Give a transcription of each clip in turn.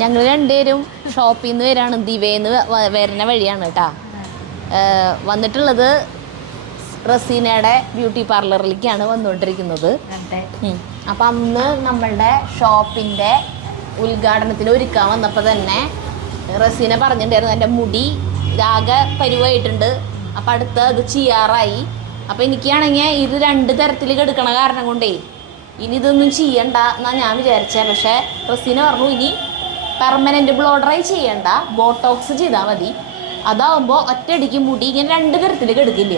ഞങ്ങൾ രണ്ടുപേരും ഷോപ്പിൽ നിന്ന് വരാണ്, ദിവേന്ന് വരുന്ന വഴിയാണ് കേട്ടാ. വന്നിട്ടുള്ളത് റസീനയുടെ ബ്യൂട്ടി പാർലറിലേക്കാണ് വന്നുകൊണ്ടിരിക്കുന്നത്. അപ്പം അന്ന് നമ്മളുടെ ഷോപ്പിൻ്റെ ഉദ്ഘാടനത്തിന് ഒരുക്കാൻ വന്നപ്പോൾ തന്നെ റസീന പറഞ്ഞിട്ടുണ്ടായിരുന്നു എൻ്റെ മുടി ആകെ പരുവായിട്ടുണ്ട്, അപ്പം അടുത്ത അത് ചെയ്യാറായി. അപ്പം എനിക്കാണെങ്കിൽ ഇത് 2 തരത്തിൽ കെടുക്കണ കാരണം കൊണ്ടേ ഇനി ഇതൊന്നും ചെയ്യണ്ട എന്നാണ് ഞാൻ വിചാരിച്ചത്. പക്ഷേ റസീന പറഞ്ഞു ഇനി പെർമനൻറ്റ് ബ്ലോ ഡ്രൈ ചെയ്യണ്ട, ബോട്ടോക്സ് ചെയ്താൽ മതി. അതാവുമ്പോൾ ഒറ്റയടിക്ക് മുടി ഇങ്ങനെ 2 തരത്തിൽ കെടുക്കില്ല.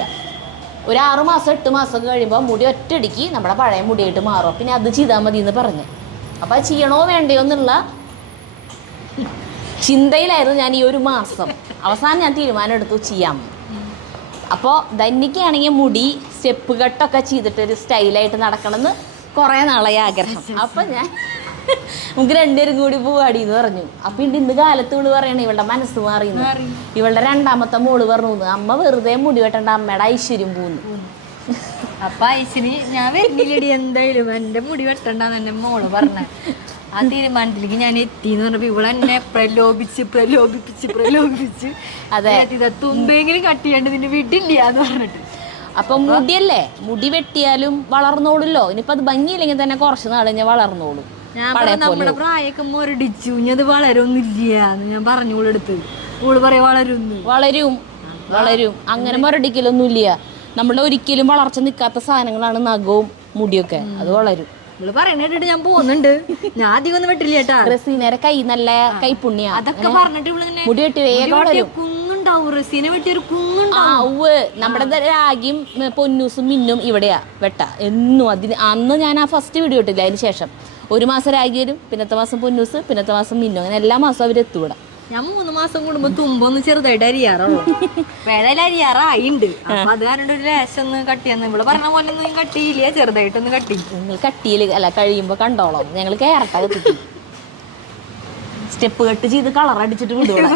ഒരു 6 മാസം 8 മാസമൊക്കെ കഴിയുമ്പോൾ മുടി ഒറ്റയടിക്ക് നമ്മുടെ പഴയ മുടിയായിട്ട് മാറും. പിന്നെ അത് ചെയ്താൽ മതി എന്ന് പറഞ്ഞ്. അപ്പോൾ അത് ചെയ്യണോ വേണ്ടയോ എന്നുള്ള ചിന്തയിലായിരുന്നു ഞാൻ ഈ ഒരു മാസം. അവസാനം ഞാൻ തീരുമാനം എടുത്തു ചെയ്യാം. അപ്പോൾ ധന്യക്കാണെങ്കിൽ മുടി സ്റ്റെപ്പ് കട്ടൊക്കെ ചെയ്തിട്ടൊരു സ്റ്റൈലായിട്ട് നടക്കണമെന്ന് കുറേ നാളായി ആഗ്രഹം. അപ്പം ഞാൻ നമുക്ക് 2 പേരും കൂടി പോവാടി എന്ന് പറഞ്ഞു. അപ്പം ഇന്ന് കാലത്ത് ഇവള് പറയണേ ഇവളുടെ മനസ്സ് മാറിയെന്ന്. ഇവളുടെ 2ാമത്തെ മോള് പറഞ്ഞു അമ്മ വെറുതെ മുടി വെട്ടണ്ട, അമ്മയുടെ ഐശ്വര്യം പോകുന്നു. അപ്പൊ ഐശ്വര്യ ഞാൻ വരുന്നില്ലടി എന്തായാലും എന്റെ മുടി വെട്ടണ്ടെന്ന് എന്നെ മോള് പറഞ്ഞ. ആ തീരുമാനത്തിലേക്ക് ഞാൻ എത്തിന്ന് പറഞ്ഞപ്പോ ഇവളെന്നെ പ്രലോഭിപ്പിച്ച് അതെ തുമ്പെങ്കിലും കട്ട് ചെയ്യാണ്ട് നിന്റെ വീട്ടില്ല എന്ന് പറഞ്ഞിട്ട്. അപ്പൊ മുടിയല്ലേ, മുടി വെട്ടിയാലും വളർന്നോളൂല്ലോ. ഇനിയിപ്പോ അത് ഭംഗിയില്ലെങ്കിൽ തന്നെ കുറച്ച് നാൾ കഴിഞ്ഞാൽ വളർന്നോളൂ. ഞാൻ നമ്മുടെ പ്രായമൊക്കെ മുരടിച്ചു, ഇനി അത് വളരൊന്നുമില്ല എന്ന് ഞാൻ പറഞ്ഞു ഓളെടുത്ത്. ഓള് പറയാ വളരും അങ്ങനെ മുരടിക്കലൊന്നുമില്ല. നമ്മുടെ ഒരിക്കലും വളർച്ച നിൽക്കാത്ത സാധനങ്ങളാണ് നഖവും മുടിയൊക്കെ, അത് വളരും. ഇവള് പറയണിട്ട് ഞാൻ പോകുന്നുണ്ട്. ഞാൻ അധികം ഒന്നും വെട്ടില്ല കേട്ടാ. റസീനയുടെ കൈ നല്ല കൈപ്പുണ്യ അതൊക്കെ പറഞ്ഞിട്ട് മുടി വെട്ടി വേഗം വളരും. കുന്നുണ്ടാവും റസീന വെട്ടിയൊരു കുന്നുണ്ടാവും. നമ്മുടെ രാഗിയും പൊന്നൂസും മിന്നും ഇവിടെയാ വെട്ട എന്നും. അന്ന് ഞാൻ ആ ഫസ്റ്റ് വീഡിയോ ഇട്ടില്ല. അതിന് ശേഷം 1 മാസം രാഗി വരും, പിന്നത്തെ മാസം പൊന്നൂസ്, പിന്നത്തെ മാസം മിന്നു, അങ്ങനെ എല്ലാ മാസവും അവരെത്തും ഇവിടെ. ഞാൻ 3 മാസം കൂടുമ്പോ തുമ്പൊന്ന് ചെറുതായിട്ട് അരിയാറുള്ളൂ. വേദന അരിയാറായിണ്ട്. അപ്പൊ അത് കാരണം ഒരു ലേശം ഒന്ന് കട്ടിയെന്ന് ഇവിടെ പറഞ്ഞ പോലെ ഒന്നും കട്ടിയില്ല, ചെറുതായിട്ടൊന്ന് കട്ടി. നിങ്ങൾ കട്ടിയിൽ അല്ല കഴിയുമ്പോ കണ്ടോളാം. ഞങ്ങൾ കേരട്ട സ്റ്റെപ്പ് കട്ട് ചെയ്ത് കളർ അടിച്ചിട്ട് വിടുക.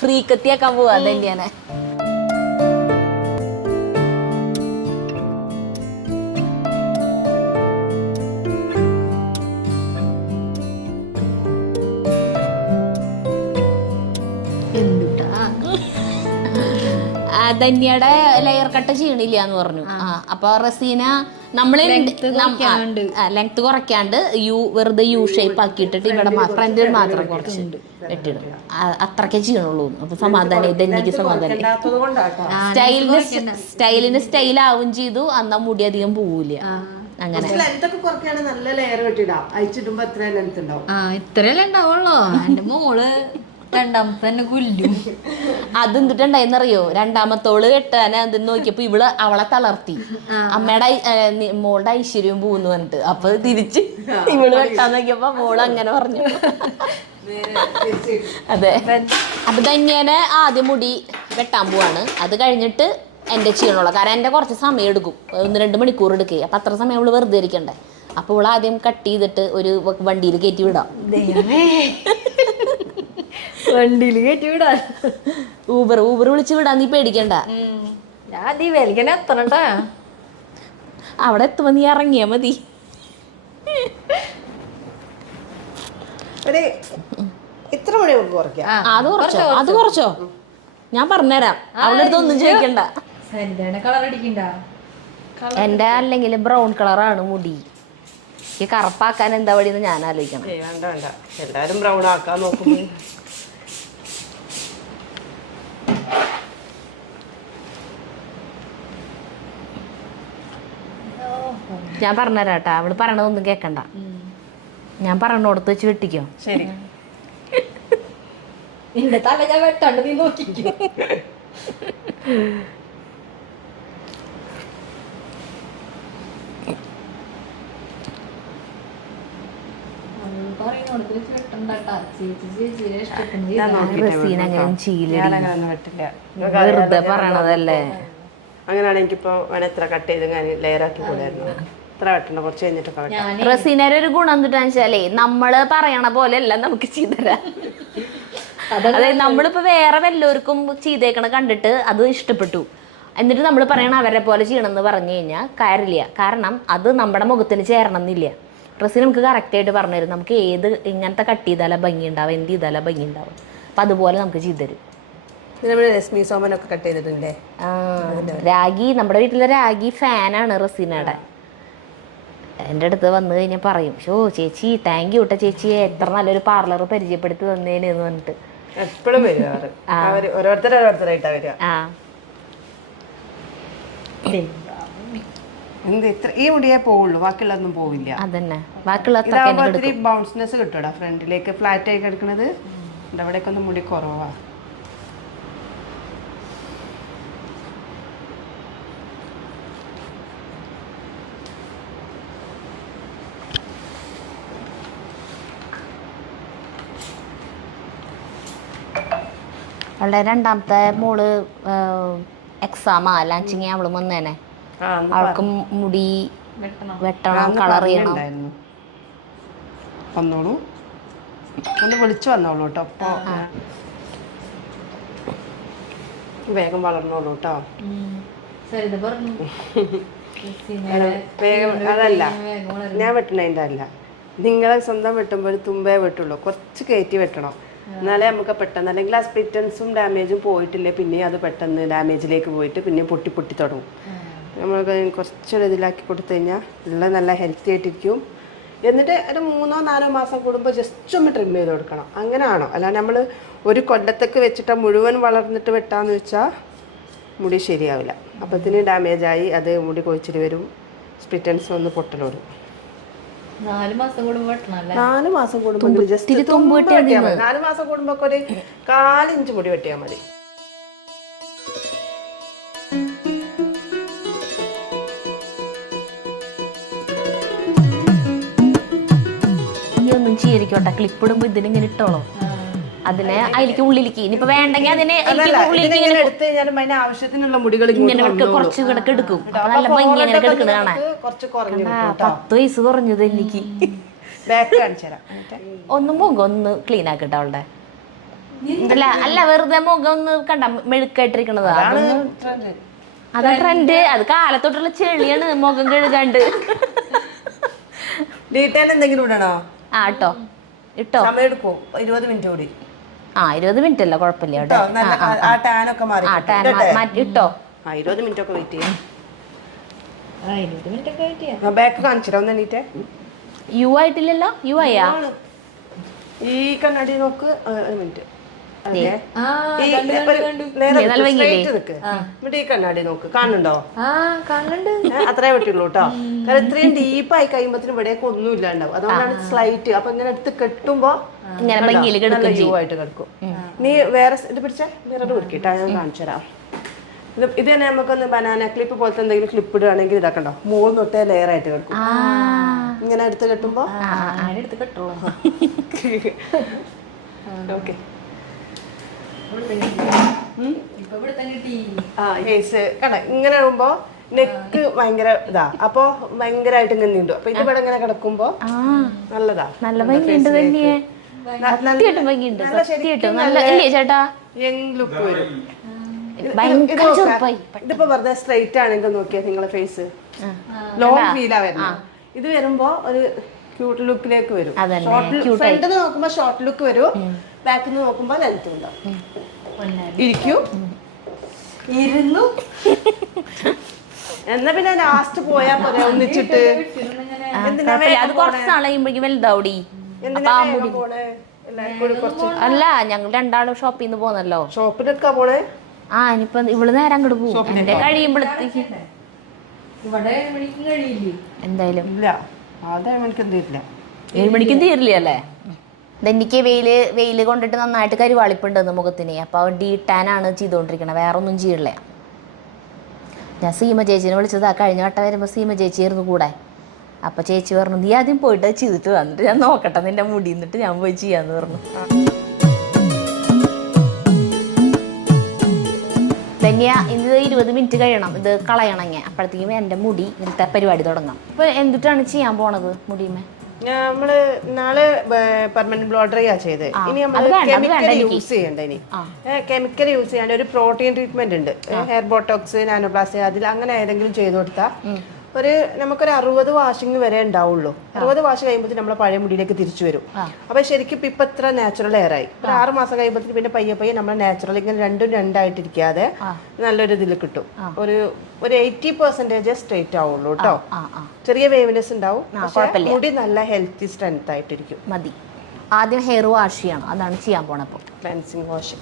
ഫ്രീ കത്തിയാക്കാൻ പോവാ തന്നെയാണ്. ധന്യയുടെ ലെയർ കട്ട് ചെയ്യണില്ല എന്ന് പറഞ്ഞു. അപ്പൊ റസീന നമ്മള് ലെങ്ത് കുറയ്ക്കാണ്ട് വെറുതെ യു ഷേപ്പ് ആക്കിയിട്ടിട്ട് ഇവിടെ ഫ്രണ്ടിൽ മാത്രം കുറച്ച് വെട്ടിടും. അത്രക്കേ ചെയ്യണുള്ളൂ. അപ്പൊ സമാധാനം, ധന്യക്ക് സമാധാനം. സ്റ്റൈലിന് സ്റ്റൈലാവും ചെയ്തു. അന്നാ മുടി അധികം പോവില്ല. അങ്ങനെ ഇത്രയല്ലേ ഉണ്ടാവുള്ളൂ. എന്റെ മോള് 2ാമത്തെ തന്നെ കൊല്ലും. അതെന്തിട്ടുണ്ടായെന്നറിയോ, 2ാമത്തോള് കെട്ടാനെ എന്തെന്ന് നോക്കിയപ്പോ അവളെ തളർത്തി. അമ്മയുടെ മോളുടെ ഐശ്വര്യം പോകുന്നു പറഞ്ഞിട്ട്. അപ്പൊ തിരിച്ച് ഇവള് വെട്ടാൻ നോക്കിയപ്പോ മോള് അങ്ങനെ പറഞ്ഞു. അതെ. അപ്പൊ ധന്യനെ ആദ്യം മുടി വെട്ടാൻ പോവാണ്. അത് കഴിഞ്ഞിട്ട് എന്റെ ചെയ്യണുള്ളൂ. കാരണം എന്റെ കുറച്ച് സമയം എടുക്കും, 1-2 മണിക്കൂർ എടുക്കേ. അപ്പൊ അത്ര സമയം അവള് വെറുതെ ഇരിക്കണ്ടേ. അപ്പൊ അവള് ആദ്യം കട്ട് ചെയ്തിട്ട് ഒരു വണ്ടിയിൽ കയറ്റി വിടാം. വണ്ടിയിൽ കയറ്റി വിടാൻ ഊബർ വിളിച്ച് വിടാൻ നീ പേടിക്കണ്ട. ഞാൻ ദീപാവലിക്ക് എത്തണട്ടാ. അവിടെ എത്തുമ്പോ നീ ഇറങ്ങിയാ മതി. അത് കുറച്ചോ ഞാൻ പറഞ്ഞുതരാം. അവളുടെ അടുത്ത് ഒന്നും ചോദിക്കണ്ട. എന്റെ അല്ലെങ്കിൽ ബ്രൗൺ കളറാണ് മുടി. ഈ കറുപ്പാക്കാൻ എന്താ വഴിന്ന് ഞാൻ ആലോചിക്കണം. എല്ലാരും ബ്രൗൺ ആക്കാൻ നോക്കും. ഞാൻ പറഞ്ഞുതരാട്ടാ. അവള് പറയണതൊന്നും കേക്കണ്ട. ഞാൻ പറയണോടത്ത് വെച്ച് വെട്ടിക്കോ. ശരി. നിന്റെ തല ഞാൻ വെട്ടാണ്ട് നീ നോക്കിക്കോ. വെറുതെ പറയണതല്ലേ. അങ്ങനെയാണെങ്കിൽ ഇപ്പൊ എത്ര കട്ട് ചെയ്ത് ഞാൻ ലെയറാക്കി പോലായിരുന്നു. എത്ര വെട്ടണം, കുറച്ച് കഴിഞ്ഞിട്ടൊക്കെ. റസീനയുടെ ഒരു ഗുണം എന്താണെന്ന് വെച്ചാലേ നമ്മള് പറയണ പോലെ അല്ല നമുക്ക് ചെയ്തരാം. അതായത് നമ്മളിപ്പോ വേറെ വല്ലവർക്കും ചെയ്തേക്കണ കണ്ടിട്ട് അത് ഇഷ്ടപ്പെട്ടു, എന്നിട്ട് നമ്മൾ പറയണം അവരെ പോലെ ചെയ്യണം എന്ന് പറഞ്ഞു കഴിഞ്ഞാൽ കാര്യമില്ല. കാരണം അത് നമ്മുടെ മുഖത്തിന് ചേരണം എന്നില്ല. റസീന നമുക്ക് കറക്റ്റായിട്ട് പറഞ്ഞു തരും നമുക്ക് ഏത് ഇങ്ങനത്തെ കട്ട് ചെയ്താലേ ഭംഗി ഉണ്ടാവും, എന്ത് ചെയ്താലേ ഭംഗി ഉണ്ടാവും. അപ്പം അതുപോലെ നമുക്ക് ചെയ്തു തരും. നമ്മൾ രശ്മി സോമനൊക്കെ കട്ട് ചെയ്തിട്ടുണ്ടേ. രാഗി, നമ്മുടെ വീട്ടിലെ രാഗി ഫാനാണ് റസീനയുടെ. എൻ്റെ അടുത്ത് വന്നു കഴിഞ്ഞാൽ പറയും, ഷോ ചേച്ചി താങ്ക് യു കേട്ടോ ചേച്ചി, എത്ര നല്ലൊരു പാർലർ പരിചയപ്പെടുത്തി തന്നേന് എന്ന് പറഞ്ഞിട്ട് എപ്പോഴും വരും അവര് ഓരോരുത്തരായിട്ടാ വരിക. എന്ത് ഇത്ര ഈ മുടിയേ പോവുള്ളൂ, ബാക്കിയുള്ളതൊന്നും പോവില്ല. അതന്നെ ബാക്കിയുള്ള ഒത്തിരി ബൗൺസ്നെസ് കിട്ടൂടാ ഫ്രണ്ടിലേക്ക് ഫ്ലാറ്റ് ആയി കിടക്കുന്നത്. അവിടേക്ക് ഒന്ന് മുടി കുറവാ. അവളുടെ രണ്ടാമത്തെ മോള് എക്സാമാ ലാൻച്ചിങ് അവള് വന്നേനെ. അവൾക്ക് മുടി വെട്ടണം, കളർ ചെയ്യണം. വന്നോളൂ, ഒന്ന് വിളിച്ചു വന്നോളൂ കേട്ടോ. അപ്പൊ വേഗം വളർന്നോളൂ കേട്ടോ. വേഗം അതല്ല ഞാൻ വെട്ടണതിൻ്റെ അല്ല, നിങ്ങളെ സ്വന്തം വെട്ടുമ്പോൾ ഒരു തുമ്പേ വെട്ടുള്ളൂ, കുറച്ച് കയറ്റി വെട്ടണം. എന്നാലേ നമുക്ക് പെട്ടെന്ന്, അല്ലെങ്കിൽ ആ സ്പ്ലിറ്റൻസും ഡാമേജും പോയിട്ടില്ലേ പിന്നെ അത് പെട്ടെന്ന് ഡാമേജിലേക്ക് പോയിട്ട് പിന്നെ പൊട്ടി പൊട്ടി തുടങ്ങും. നമ്മൾക്ക് കുറച്ചൊരു ഇതിലാക്കി കൊടുത്തു കഴിഞ്ഞാൽ ഉള്ള നല്ല ഹെൽത്തി ആയിട്ടിരിക്കും. എന്നിട്ട് ഒരു 3-4 മാസം കൂടുമ്പോൾ ജസ്റ്റ് ഒന്ന് ട്രിം ചെയ്ത് കൊടുക്കണം. അങ്ങനെ ആണോ, അല്ലാണ്ട് നമ്മൾ ഒരു കൊല്ലത്തേക്ക് വെച്ചിട്ട് മുഴുവൻ വളർന്നിട്ട് വെട്ടാന്ന് വെച്ചാൽ മുടി ശരിയാവില്ല. അപ്പത്തിന് ഡാമേജായി അത് മുടി കൊഴിച്ചിൽ വരും, സ്പ്ലിറ്റൻസ് വന്ന് പൊട്ടലോടും. 4 മാസം കൂടുമ്പോൾ വെട്ടണം. 4 മാസം കൂടുമ്പോൾ ജസ്റ്റ് 4 മാസം കൂടുമ്പോൾ ഒരു 1/4 ഇഞ്ച് മുടി വെട്ടിയാൽ മതി. ഒന്നും ചെയ്തിരിക്കോട്ടെ, ക്ലിപ്പ് ഇടുമ്പോ ഇതിനിങ്ങനെ ഇട്ടോളോ, അതിനെ അതിലേക്ക് ഉള്ളിലേക്ക് ഇനിയിപ്പോ വേണ്ടെങ്കിൽ അതിനെ ആവശ്യത്തിനുള്ള മുടികൾ ഇങ്ങനെ കുറച്ച് കിടക്ക് എടുക്കും. നല്ല ഭംഗി അങ്ങനെ കിടക്കുന്നത് കാണാൻ. 10 വയസ്സ് കുറഞ്ഞത് എനിക്ക്. ഒന്ന് മുഖം ഒന്ന് ക്ലീൻ ആക്കിട്ടോ അവളുടെ. അല്ല വെറുതെ മുഖം ഒന്ന് കണ്ട മെഴുക്കായിട്ടിരിക്കണത്, അതാ ട്രെൻഡ്. അത് കാലത്തോട്ടുള്ള ചെളിയാണ് മുഖം കഴുകാണ്ട്. ഡീറ്റെയിൽ എന്തെങ്കിലും ഇടണോ? ആ ഇട്ടോ ഇട്ടോ, സമയം എടുക്കും 20 മിനിറ്റ് കൂടി. 20 മിനിറ്റ് അല്ല കുഴപ്പമില്ല. ഇട്ടോ 20 മിനിറ്റ് ഒക്കെ വെയിറ്റ് ചെയ്യാം. ബാക്ക് കാണിച്ചിട്ടോ ഒന്ന് എണീറ്റേ. യു ആയിട്ടില്ലല്ലോ, യു ആയാ? ഈ കണ്ണാടി നോക്ക്, ഒരു മിനിറ്റ്. ഈ കണ്ണാടി നോക്ക്, കാണുന്നുണ്ടോ? അത്രേ പറ്റുള്ളൂ കേട്ടോ. കാരണം ഇത്രയും ഡീപ്പായി കഴിയുമ്പത്തിന് ഇവിടേക്ക് ഒന്നും ഇല്ലാണ്ടാവും. അതുകൊണ്ടാണ് സ്ലൈറ്റ്. അപ്പൊ ഇങ്ങനെ എടുത്ത് കെട്ടുമ്പോ ആയിട്ട് കിടക്കും. നീ വേറെ ഇത് പിടിച്ചാ വേറെ കൊടുക്കിട്ടാ, ഞാൻ കാണിച്ചു തരാം. ഇത് തന്നെ നമുക്കൊന്ന് ബനാന ക്ലിപ്പ് പോലത്തെ എന്തെങ്കിലും ക്ലിപ്പ് ഇടുകയാണെങ്കിൽ ഇതാക്കണ്ടോ, 3 തൊട്ടേ ലെയർ ആയിട്ട് കിടക്കും. ഇങ്ങനെ എടുത്ത് കെട്ടുമ്പോ എടുത്ത് കെട്ടുള്ളൂ. ഓക്കെ. ഇങ്ങനെ ആകുമ്പോ നെക്ക് ഭയങ്കര ഇതാ, അപ്പൊ ഭയങ്കരമായിട്ട് ഇങ്ങനെ നീണ്ടു. അപ്പൊ ഇത് ഇവിടെ ഇങ്ങനെ കിടക്കുമ്പോ നല്ലതാ, നല്ല ഭംഗിയുണ്ട് തന്നെയേ. ചേട്ടാ യങ് ലുക്ക് വരും. ഇതിപ്പോ വെറുതെ സ്ട്രൈറ്റ് ആണെങ്കിൽ നോക്കിയാ നിങ്ങളെ ഫേസ് ലോങ് ഫീലാ വരുന്നത്. ഇത് വരുമ്പോ ഒരു ക്യൂട്ട് ലുക്കിലേക്ക് വരും. ഫ്രണ്ട് നോക്കുമ്പോ ഷോർട്ട് ലുക്ക് വരും, ബാക്കിൽ നിന്ന് നോക്കുമ്പോ ലെങ്ത് ഉണ്ടാവും. ഇരിക്കും, ഇരുന്നു. എന്നാ പിന്നെ ലാസ്റ്റ് പോയാ പോലെ ഒന്നിച്ചിട്ട്. അത് കുറച്ച് നാളെയുമ്പോഴേക്കും വലുതാവൂടി. അല്ല ഞങ്ങൾ രണ്ടാളും ഷോപ്പിൽ നിന്ന് പോന്നല്ലോ. ഷോപ്പിലെടുക്കാ പോണേ? ഇനിയിപ്പൊ ഇവള് നേരം അങ്ങോട്ട് പോകും. എന്റെ കഴിയുമ്പോഴത്തേക്ക് എന്തായാലും 7 മണിക്കും തീരില്ല അല്ലേ. എനിക്ക് വെയില് കൊണ്ടിട്ട് നന്നായിട്ട് കരിവാളിപ്പുണ്ടെന്ന് മുഖത്തിന്. അപ്പൊ ഡീ ടാൻ ആണ് ചെയ്തോണ്ടിരിക്കണത്, വേറെ ഒന്നും ചെയ്യില്ല. ഞാൻ സീമ ചേച്ചിനെ വിളിച്ചതാ, കഴിഞ്ഞ വട്ടം വരുമ്പോ സീമ ചേച്ചിയായിരുന്നു കൂടെ. അപ്പൊ ചേച്ചി പറഞ്ഞു നീ ആദ്യം പോയിട്ട് ചെയ്തിട്ട് വന്നിട്ട് ഞാൻ നോക്കട്ടെ നിന്റെ മുടി, എന്നിട്ട് ഞാൻ പോയി ചെയ്യാന്ന് പറഞ്ഞു. ധന്യ ഇത് 20 മിനിറ്റ് കഴിയണം ഇത് കളയണമെങ്കിൽ. അപ്പോഴത്തേക്കും എൻ്റെ മുടി ഇന്നത്തെ പരിപാടി തുടങ്ങാം. ഇപ്പൊ എന്തിട്ടാണ് ചെയ്യാൻ പോണത് മുടിമേ? നമ്മള് നാളെ പെർമനന്റ് ബ്ലോഡർ ചെയ്തത്. ഇനി നമ്മള് കെമിക്കൽ യൂസ് ചെയ്യണ്ട. ഇനി കെമിക്കൽ യൂസ് ചെയ്യാണ്ട് ഒരു പ്രോട്ടീൻ ട്രീറ്റ്മെന്റ് ഉണ്ട്, ഹെയർ ബോട്ടോക്സ്, നാനോപ്ലാസ്റ്റി, അതിൽ അങ്ങനെ ഏതെങ്കിലും ചെയ്ത് കൊടുത്താൽ നമുക്കൊരു 60 വാഷിംഗ് വരെ ഉണ്ടാവുള്ളൂ. 60 വാഷ് കഴിയുമ്പോൾ നമ്മളെ പഴയ മുടിയിലേക്ക് തിരിച്ചു വരും. അപ്പൊ ശരിക്കും ഇപ്പൊ ഇത്ര നാച്ചുറൽ ഹെയർ ആയി. ഒരു 6 മാസം കഴിയുമ്പോൾ പിന്നെ പയ്യെ നമ്മളെ നാച്ചുറൽ ഇങ്ങനെ രണ്ടും രണ്ടായിട്ടിരിക്കാതെ നല്ലൊരു ഇതിൽ കിട്ടും. ഒരു 80% സ്ട്രെയിറ്റ് ആവുള്ളൂ കേട്ടോ. ചെറിയ വേവ്നെസ് ഉണ്ടാവും, മുടി നല്ല ഹെൽത്തി സ്ട്രെങ്ത് ആയിട്ടിരിക്കും. മതി. ആദ്യം ഹെയർ വാഷ് ചെയ്യണം, അതാണ് ചെയ്യാൻ പോണപ്പോൾ. Cleansing wash.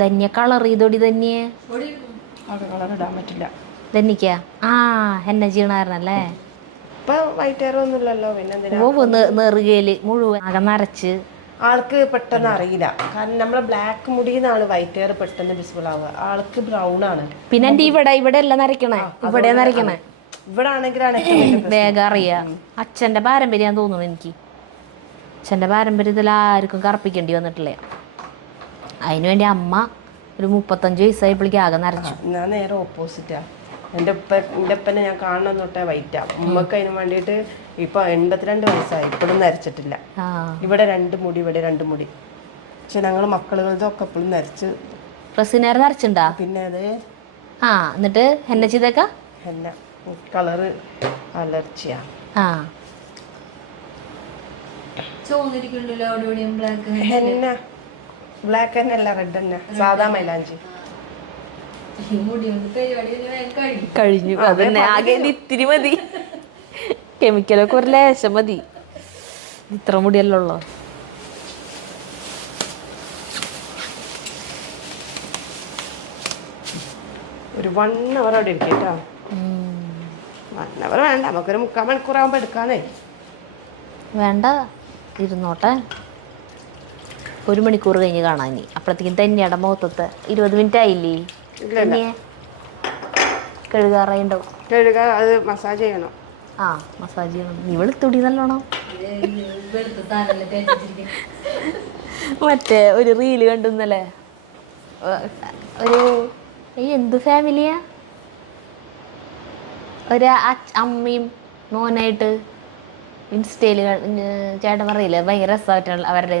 ധന്യ കളർ ചെയ്തോടി ധന്യെ. കളർ ഇടാൻ പറ്റില്ല ധന്യക്കാ. എന്ന ചെയ്യണായിരുന്നല്ലേ. ഇപ്പൊ വൈറ്റ് ഹെയർ ഒന്നുമില്ലല്ലോ. പിന്നെ നെറുകയില് മുഴുവൻ ആകെ നരച്ച്. ആൾക്ക് പെട്ടെന്ന് അറിയില്ല, കാരണം നമ്മളെ ബ്ലാക്ക് മുടിയെന്നാണ് വൈറ്റ് ഹെയർ പെട്ടെന്ന് വിസിബിൾ ആവുക. ആൾക്ക് ബ്രൗൺ ആണ്. പിന്നെ എന്റെ ഇവിടെ അല്ല നരക്കണേ, ഇവിടെ നരക്കണേ. ഇവിടെ ആണെങ്കിലാണ് വേഗം അറിയാം. അച്ഛന്റെ പാരമ്പര്യം തോന്നുന്നു എനിക്ക്. അച്ഛന്റെ പാരമ്പര്യത്തിൽ ആർക്കും കറുപ്പിക്കേണ്ടി വന്നിട്ടില്ല. അതിനുവേണ്ടി അമ്മ ഒരു 35 വയസ്സായപ്പോഴേക്ക് ആകെ നരച്ചു. ഞാൻ നേരെ ഓപ്പോസിറ്റാ. എൻ്റെ ഉപ്പനെ ഞാൻ കാണുന്ന തൊട്ടേ വൈറ്റാ. ഉമ്മക്ക് അതിന് വേണ്ടിയിട്ട് ഇപ്പൊ 82 വയസ്സായി, ഇപ്പോഴും നരച്ചിട്ടില്ല. ഇവിടെ 2 മുടി, ഇവിടെ 2 മുടി. പക്ഷെ ഞങ്ങള് മക്കളുകളതൊക്കെ എപ്പോഴും നരച്ച്. റസിനേറെ നരച്ചുണ്ടാ? പിന്നെ അത് എന്നിട്ട് എന്ന ചെയ്തേക്ക എന്ന കളറ് അലർജിയാ. എന്ന ബ്ലാക്ക് തന്നെ അല്ല, റെഡ് തന്നെ, സാധാ മൈലാഞ്ചി. കഴിഞ്ഞു. അതന്നെ, ആകെ ഇത്തിരി മതി. കെമിക്കലൊക്കെ ഒരു ലേശം മതി. ഇത്ര മുടിയല്ലോ ഉള്ളോ. ഒരു 1 അവർ അവിടെ ഇരിക്കും കേട്ടോ. 1 അവർ വേണ്ട, നമുക്കൊരു 3/4 മണിക്കൂറാകുമ്പോ എടുക്കാന്നേ. വേണ്ട, ഇരുന്നോട്ടെ. 1 മണിക്കൂർ കഴിഞ്ഞ് കാണാൻ. അപ്പോഴത്തേക്കും തന്നെയുടെ മുഖത്തത്തെ 20 മിനിറ്റ് ആയില്ലേ? കഴുകാറായിണ്ടാവും. കഴുകാ, അത് മസാജ് ചെയ്യണം. മസാജ് ചെയ്യണം. നീ വെളുത്തുടി നല്ലോണം. മറ്റേ ഒരു റീല് കണ്ടുന്നല്ലേ, ഒരു എന്ത് ഫാമിലിയാ, ഒരു അമ്മയും മോനായിട്ട് ഇൻസ്റ്റയില് ചേട്ടൻ പറയില്ലേ, ഭയങ്കര രസമായിട്ടാണ് അവരുടെ.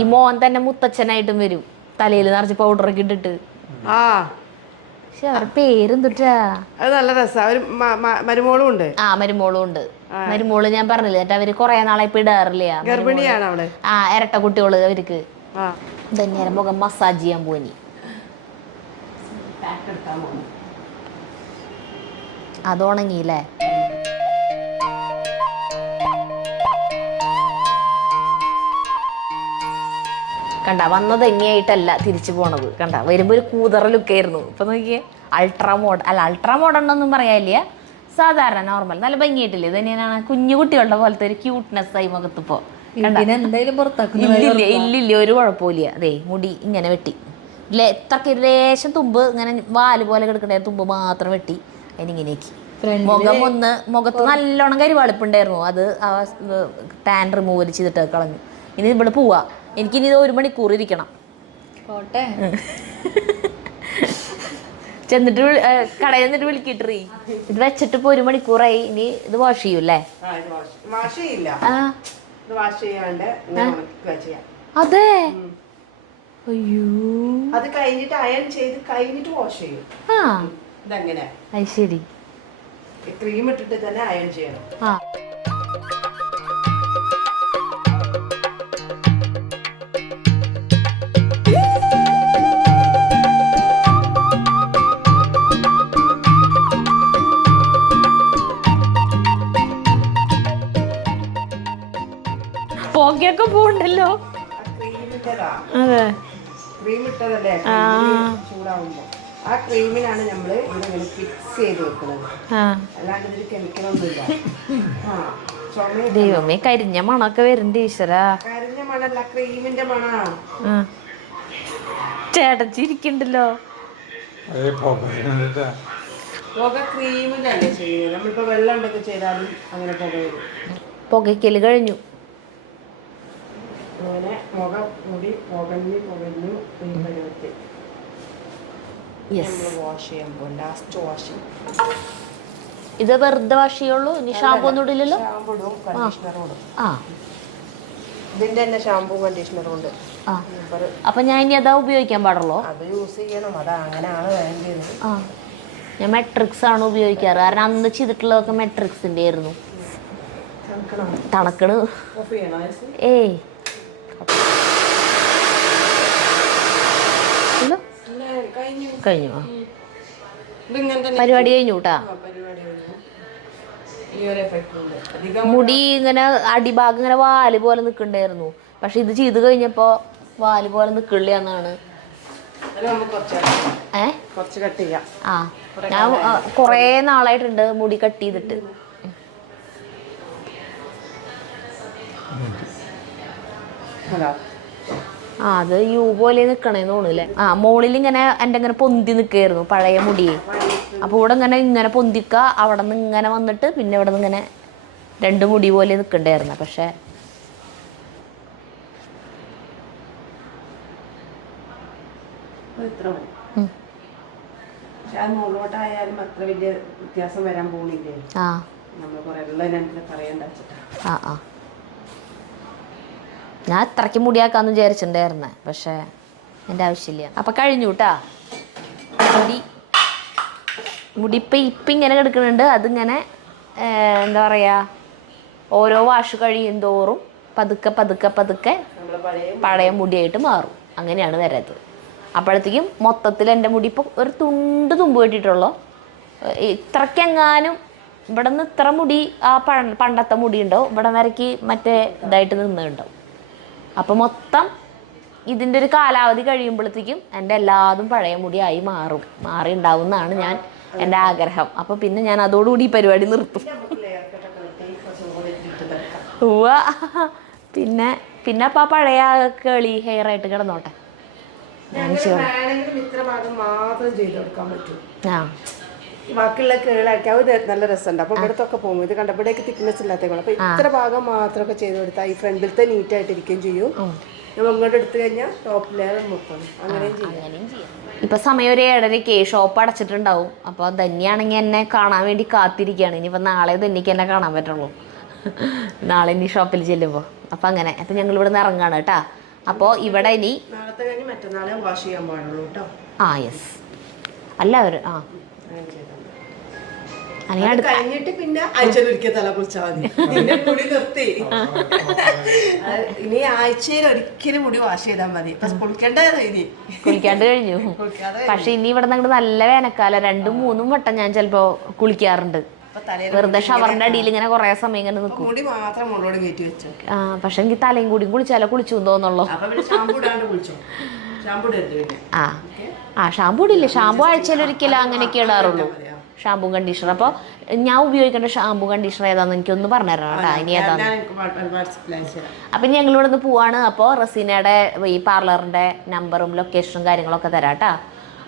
ഈ മോൻ തന്നെ മുത്തച്ഛനായിട്ടും വരും, തലയിൽ നിറച്ച് പൗഡറൊക്കെ ഇട്ടിട്ട്. പക്ഷെ അവരുടെ പേരെന്തുട്ടാ, അത് നല്ല രസാ. ഒരു മരുമോളും ഉണ്ട്. മരുമോളും ഉണ്ട്. മരുമോള് ഞാൻ പറഞ്ഞില്ല, എന്നിട്ട് അവര് കൊറേ നാളെ ഇപ്പൊ ഇടാറില്ല. ഗർഭിണിയാണ് അവള്. ഇരട്ട കുട്ടികള് അവർക്ക്. ധന്യയുടെ മുഖം മസാജ് ചെയ്യാൻ പോയി. അത് ഉണങ്ങിയില്ലേ? കണ്ട, വന്നത് എങ്ങനെയായിട്ടല്ല തിരിച്ചു പോണത്. കണ്ട, വരുമ്പോ ഒരു കൂതറ ലുക്കായിരുന്നു. ഇപ്പൊ നോക്കിയേ, അൾട്രാ മോഡേൺ ഒന്നും പറയാനില്ല, സാധാരണ നോർമൽ, നല്ല ഭംഗിയായിട്ടില്ലേ? ഇത് തന്നെയാണ് കുഞ്ഞു കുട്ടികളുടെ പോലത്തെ ഒരു ക്യൂട്ട്നെസ് ആയി മുഖത്തിപ്പോ. ഇല്ലില്ല, ഒരു കുഴപ്പമില്ല. അതെ, മുടി ഇങ്ങനെ വെട്ടി എത്രക്ക് ലേശം തുമ്പ് ഇങ്ങനെ വാല് പോലെ കിടക്കണ തുമ്പ് മാത്രം വെട്ടി അതിനിങ്ങനെയാക്കി. മുഖത്ത് നല്ലോണം കരിവാളിപ്പുണ്ടായിരുന്നു, അത് ടാൻ റിമൂവൽ ചെയ്തിട്ട് കളഞ്ഞു. ഇനി ഇവിടെ പോവാ, എനിക്കിനി ഇത് 1 മണിക്കൂർ ഇരിക്കണം. ചെന്നിട്ട് കടയിൽ നിന്നിട്ട് വിളിക്കിട്ടീ, ഇത് വെച്ചിട്ട് ഇപ്പൊ 1 മണിക്കൂറായി. ഇനി ഇത് വാഷ് ചെയ്യൂല്ലേ? അതെ. അയ്യോ, അത് കഴിഞ്ഞിട്ട് അയൺ ചെയ്ത് കഴിഞ്ഞിട്ട് വാഷ് ചെയ്യും. ഇതെങ്ങനെ? അത് ശരി. ക്രീം ഇട്ടിട്ട് തന്നെ അയൺ ചെയ്യണം. പോകയൊക്കെ പോണ്ടല്ലോ. ക്രീം ഇട്ടതല്ലേ ചൂടാവുമ്പോ. ആ ക്രീമിനാണ് നമ്മൾ ഇതിങ്ങനെ ഫിക്സ് ചെയ്ത് വെക്കുന്നത്. ആ അല്ലാണ്ട് ഇതിൽ കെമിക്കലൊന്നുമില്ല. ആ ചുമ ദൈവമേ കരിഞ്ഞ മണമൊക്കെ വരുന്നുണ്ട് ഈശ്വരാ. കരിഞ്ഞ മണല്ല, ക്രീമിന്റെ മണാ. ചേട്ടൻ ചിരിക്കണ്ടല്ലോ. പുക ക്രീമിലല്ലേ ചെയ്യുന്നത്. നമ്മളിപ്പോ വെള്ളം ഉണ്ടൊക്കെ ചെയ്താലും അങ്ങനെ പുക വരും. പുകയ്ക്കല് കഴിഞ്ഞു. അങ്ങനെ മുഖം മുടി പുകഞ്ഞു ഈ പരുവത്തിൽ നമ്മൾ വാഷ് ചെയ്യുമ്പോൾ ലാസ്റ്റ് വാഷിങ്. ഇത് വെറുതെ വാഷ് ചെയ്യുള്ളൂ, ഇനി ഷാമ്പു ഒന്നും ഇടില്ലല്ലോ? ഷാമ്പു ഇടും, കണ്ടീഷണറും ഇടും. ആ ഇതിന്റെ തന്നെ ഷാമ്പൂ കണ്ടീഷണറും ഉണ്ട്. ആ അപ്പൊ ഞാൻ ഇനി അതാ ഉപയോഗിക്കാൻ പാടുള്ളൂ? അത് യൂസ് ചെയ്യണം, അത് അങ്ങനെയാണ് വേണ്ടത്. ആ ഞാൻ മെട്രിക്സ് ആണ് ഉപയോഗിക്കാറ്, കാരണം അന്ന് ചെയ്തിട്ടുള്ളതൊക്കെ മെട്രിക്സിന്റെ ആയിരുന്നു. തണുക്കണ്. ഏയ് കഴിഞ്ഞു. പരിപാടി കഴിഞ്ഞു കേട്ടാ. മുടി ഇങ്ങനെ അടിഭാഗം ഇങ്ങനെ വാല് പോലെ നിൽക്കണ്ടായിരുന്നു, പക്ഷെ ഇത് ചെയ്ത് കഴിഞ്ഞപ്പോ വാല് പോലെ നിൽക്കില്ല എന്നാണ്. ആ ഞാൻ കൊറേ നാളായിട്ടുണ്ട് മുടി കട്ട് ചെയ്തിട്ട്. ആ അത് യു പോലെ നിക്കണേന്ന് തോന്നുന്നില്ലേ. ആ മോളിൽ ഇങ്ങനെ എൻ്റെ ഇങ്ങനെ പൊന്തി നിൽക്കായിരുന്നു പഴയ മുടിയെ. അപ്പോൾ ഇവിടെ ഇങ്ങനെ പൊന്തിക്ക, അവിടെ നിന്ന് ഇങ്ങനെ വന്നിട്ട് പിന്നെ ഇവിടെ നിന്ന് ഇങ്ങനെ രണ്ട് മുടി പോലെ നിൽക്കണ്ടായിരുന്നു. പക്ഷെ മുകളിലോട്ടായാലും അത്ര വലിയ വ്യത്യാസം വരാൻ പോകുന്നില്ലേ. ആ ആ ആ ഞാൻ അത്രയ്ക്ക് മുടിയാക്കാന്ന് വിചാരിച്ചിട്ടുണ്ടായിരുന്നേ, പക്ഷെ എൻ്റെ ആവശ്യമില്ല. അപ്പം കഴിഞ്ഞു കേട്ടാ. മുടി ഇപ്പം ഇങ്ങനെ കിടക്കുന്നുണ്ട്. അതിങ്ങനെ എന്താ പറയുക, ഓരോ വാഷ് കഴിയും തോറും പതുക്കെ പതുക്കെ പതുക്കെ പഴയ മുടിയായിട്ട് മാറും. അങ്ങനെയാണ് വരത്. അപ്പോഴത്തേക്കും മൊത്തത്തിൽ എൻ്റെ മുടി ഇപ്പോൾ ഒരു തുമ്പ് കെട്ടിയിട്ടുള്ളൂ. ഇത്രയ്ക്കെങ്ങാനും ഇവിടെ നിന്ന് ഇത്ര മുടി ആ പണ്ടത്തെ മുടി ഉണ്ടാവും, ഇവിടെ വരയ്ക്ക് മറ്റേ ഇതായിട്ട് നിന്നുണ്ടാവും. അപ്പം മൊത്തം ഇതിൻ്റെ ഒരു കാലാവധി കഴിയുമ്പോഴത്തേക്കും എൻ്റെ എല്ലാതും പഴയ മുടിയായി മാറി ഉണ്ടാവും എന്നാണ് എൻ്റെ ആഗ്രഹം. അപ്പം പിന്നെ ഞാൻ അതോടുകൂടി ഈ പരിപാടി നിർത്തും. പിന്നെ അപ്പം ആ പഴയ കേളി ഹെയർ ആയിട്ട് കിടന്നോട്ടെ. ബാക്കിയുള്ള കേളാക്കി അത് നല്ല രസമുണ്ട്. അപ്പൊ ഇവിടത്തൊക്കെ പോകും. ഇത് കണ്ട ഇവിടേക്ക് തിക്നെസ് ഇല്ലാത്തതാണ്. അപ്പൊ ഇത്ര ഭാഗം മാത്രമൊക്കെ ചെയ്ത് കൊടുത്താൽ ഈ ഫ്രണ്ടിലത്തെ നീറ്റ് ആയിട്ടിരിക്കുകയും ചെയ്യും. നമ്മൾ ഇങ്ങോട്ട് എടുത്തു കഴിഞ്ഞാൽ ടോപ്പ് ലെയർ നോക്കണം. അങ്ങനെയും ചെയ്യാം. ഇപ്പൊ സമയം ഒരു 7:30 ഷോപ്പ് അടച്ചിട്ടുണ്ടാവും. അപ്പൊ ധന്യാണെങ്കിൽ എന്നെ കാണാൻ വേണ്ടി കാത്തിരിക്കുകയാണ്. ഇനിയിപ്പോ നാളെ ധന്യക്ക് എന്നെ കാണാൻ പറ്റുള്ളൂ, നാളെ ഇനി ഷോപ്പിൽ ചെല്ലുമ്പോൾ. അപ്പൊ അങ്ങനെ അപ്പൊ ഞങ്ങൾ ഇവിടെ നിന്ന് ഇറങ്ങാണ് കേട്ടാ. അപ്പോൾ ഇവിടെ ഇനി നാളത്തെ കഴിഞ്ഞ് മറ്റന്നാളെ വാഷ് ചെയ്യാൻ പാടുള്ളൂ കേട്ടോ. ആ യെസ് എല്ലാവരും കഴിഞ്ഞിട്ട് പിന്നെ ആഴ്ചയിലൊരിക്കൽ തല കുളിച്ചാൽ മതി. പിന്നെ മുടി നിർത്തി. ഇനി ആഴ്ചയിൽ ഒരിക്കലും മുടി വാഷ് ചെയ്താൽ മതി. കുളിക്കാണ്ട് കഴിഞ്ഞു. പക്ഷെ ഇനി ഇവിടെ നിന്ന് നല്ല വേനൽക്കാലം 2-3 വട്ടം ഞാൻ ചിലപ്പോ കുളിക്കാറുണ്ട്. വെറുതെ ഷവറിന്റെ അടിയിൽ ഇങ്ങനെ കുറെ സമയം ഇങ്ങനെ നിൽക്കും. മുടി മാത്രം മുകളോട് കയറ്റി വെച്ചു. ആ പക്ഷെ എനിക്ക് തലയും കൂടി കുളിച്ചാലോ കുളിച്ചു തോന്നുള്ളൂ. ഷാമ്പൂ ഇടില്ലേ, ഷാമ്പൂ ആഴ്ചയിൽ ഒരിക്കലും അങ്ങനെയൊക്കെ ഇടാറുള്ളൂ. Shampoo conditioner. അപ്പോൾ ഞാൻ ഉപയോഗിക്കേണ്ട ഷാമ്പൂ കണ്ടീഷണർ ഏതാണെന്ന് എനിക്കൊന്ന് പറഞ്ഞു തരണം കേട്ടോ. ഇനി ഏതാന്ന് അപ്പം ഞങ്ങളിവിടെ നിന്ന് പോവാണ്. അപ്പോൾ റസീനയുടെ ഈ പാർലറിൻ്റെ നമ്പറും ലൊക്കേഷനും കാര്യങ്ങളൊക്കെ തരാം കേട്ടോ.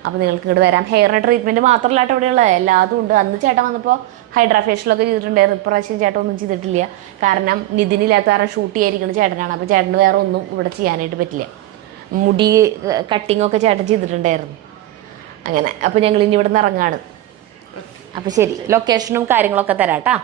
അപ്പോൾ നിങ്ങൾക്ക് ഇങ്ങോട്ട് വരാം. ഹെയറിന് ട്രീറ്റ്മെൻറ്റ് മാത്രമല്ല കേട്ടോ ഇവിടെയുള്ളത്, എല്ലാതും ഉണ്ട്. അന്ന് ചേട്ടൻ വന്നപ്പോൾ ഹൈഡ്രാ ഫേഷ്യലൊക്കെ ചെയ്തിട്ടുണ്ടായിരുന്നു. ഇപ്രാവശ്യം ചേട്ടൻ ഒന്നും ചെയ്തിട്ടില്ല. കാരണം നിതിനില്ലാത്ത കാരണം ഷൂട്ട് ചെയ്യാതിരിക്കുന്ന ചേട്ടനാണ്. അപ്പോൾ ചേട്ടന് വേറെ ഒന്നും ഇവിടെ ചെയ്യാനായിട്ട് പറ്റില്ല. മുടി കട്ടിങ്ങൊക്കെ ചേട്ടൻ ചെയ്തിട്ടുണ്ടായിരുന്നു. അങ്ങനെ അപ്പോൾ ഞങ്ങൾ ഇനി ഇവിടെ നിന്ന് ഇറങ്ങാണ്. അപ്പോൾ ശരി, ലൊക്കേഷനും കാര്യങ്ങളൊക്കെ തരാം കേട്ടോ.